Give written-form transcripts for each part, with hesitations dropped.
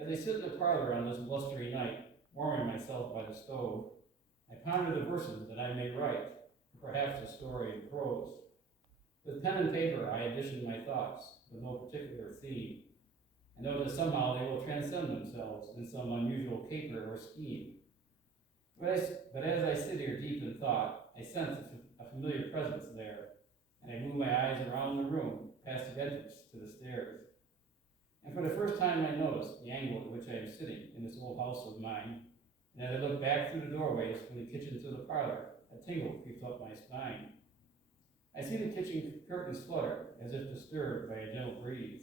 As I sit in the parlor on this blustery night, warming myself by the stove, I ponder the verses that I may write, or perhaps a story in prose. With pen and paper, I addition my thoughts, with no particular theme, and know that somehow they will transcend themselves in some unusual caper or scheme. But as I sit here deep in thought, I sense a familiar presence there, and I move my eyes around the room, past the entrance to the stairs. And for the first time I notice the angle at which I am sitting in this old house of mine, and as I look back through the doorways from the kitchen to the parlor, a tingle creeps up my spine. I see the kitchen curtains flutter, as if disturbed by a gentle breeze,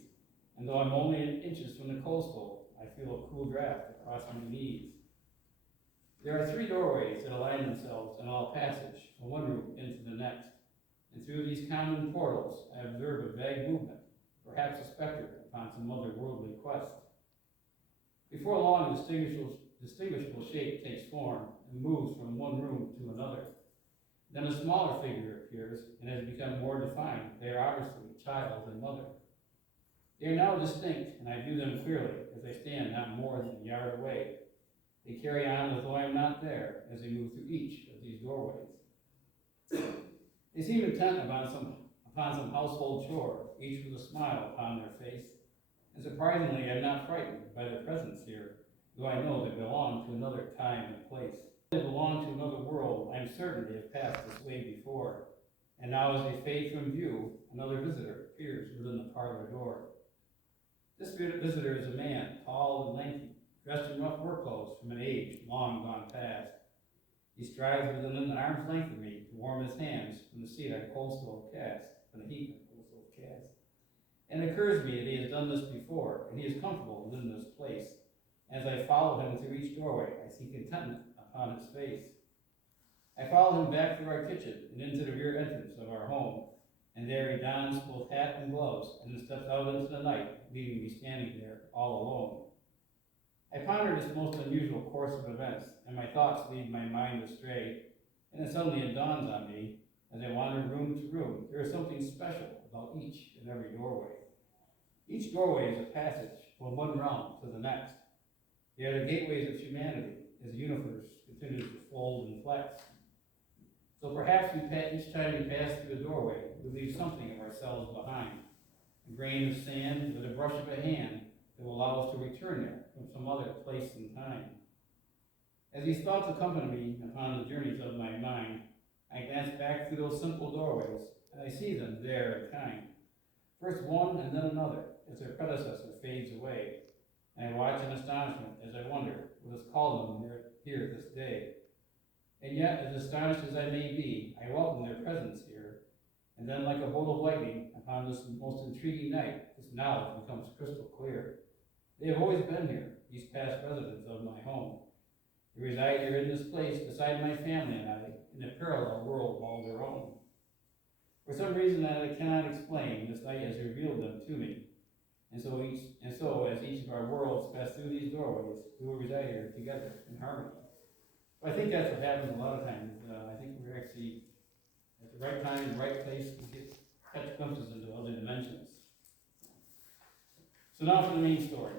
and though I'm only inches from the coal stove, I feel a cool draft across my knees. There are 3 doorways that align themselves in all passage from one room into the next, and through these common portals I observe a vague movement, perhaps a specter upon some otherworldly quest. Before long, a distinguishable shape takes form and moves from one room to another. Then a smaller figure appears, and as it becomes more defined, they are obviously child and mother. They are now distinct, and I view them clearly as they stand not more than a yard away. They carry on as though I am not there as they move through each of these doorways. They seem intent upon some household chore, each with a smile upon their face, and surprisingly I am not frightened by their presence here, though I know they belong to another time and place. They belong to another world. I am certain they have passed this way before, and now as they fade from view, another visitor appears within the parlor door. This visitor is a man, tall and lanky, dressed in rough work clothes from an age long gone past. He strides within an arm's length of me to warm his hands from the heat on a coal stove cast. And it occurs to me that he has done this before, and he is comfortable within this place. As I follow him through each doorway, I see contentment upon his face. I follow him back through our kitchen and into the rear entrance of our home, and there he dons both hat and gloves, and then steps out into the night, leaving me standing there all alone. I ponder this most unusual course of events, and my thoughts lead my mind astray, and then suddenly it dawns on me, as I wander room to room, there is something special about each and every doorway. Each doorway is a passage from one realm to the next. They are the gateways of humanity, as the universe continues to fold and flex. So perhaps each time we pass through a doorway, we leave something of ourselves behind. A grain of sand with a brush of a hand that will allow us to return there from some other place and time. As these thoughts accompany me upon the journeys of my mind, I glance back through those simple doorways, and I see them there in kind. First one and then another, as their predecessor fades away, and I watch in astonishment as I wonder what has called them here this day. And yet, as astonished as I may be, I welcome their presence here, and then like a bolt of lightning upon this most intriguing night, this knowledge becomes crystal clear. They have always been here, these past residents of my home. They reside here in this place beside my family and I, in a parallel world all their own. For some reason that I cannot explain, this night has revealed them to me. And so as each of our worlds pass through these doorways, we will reside here together in harmony. But I think that's what happens a lot of times. I think we're actually at the right time, the right place, to catch glimpses into other dimensions. So now for the main story.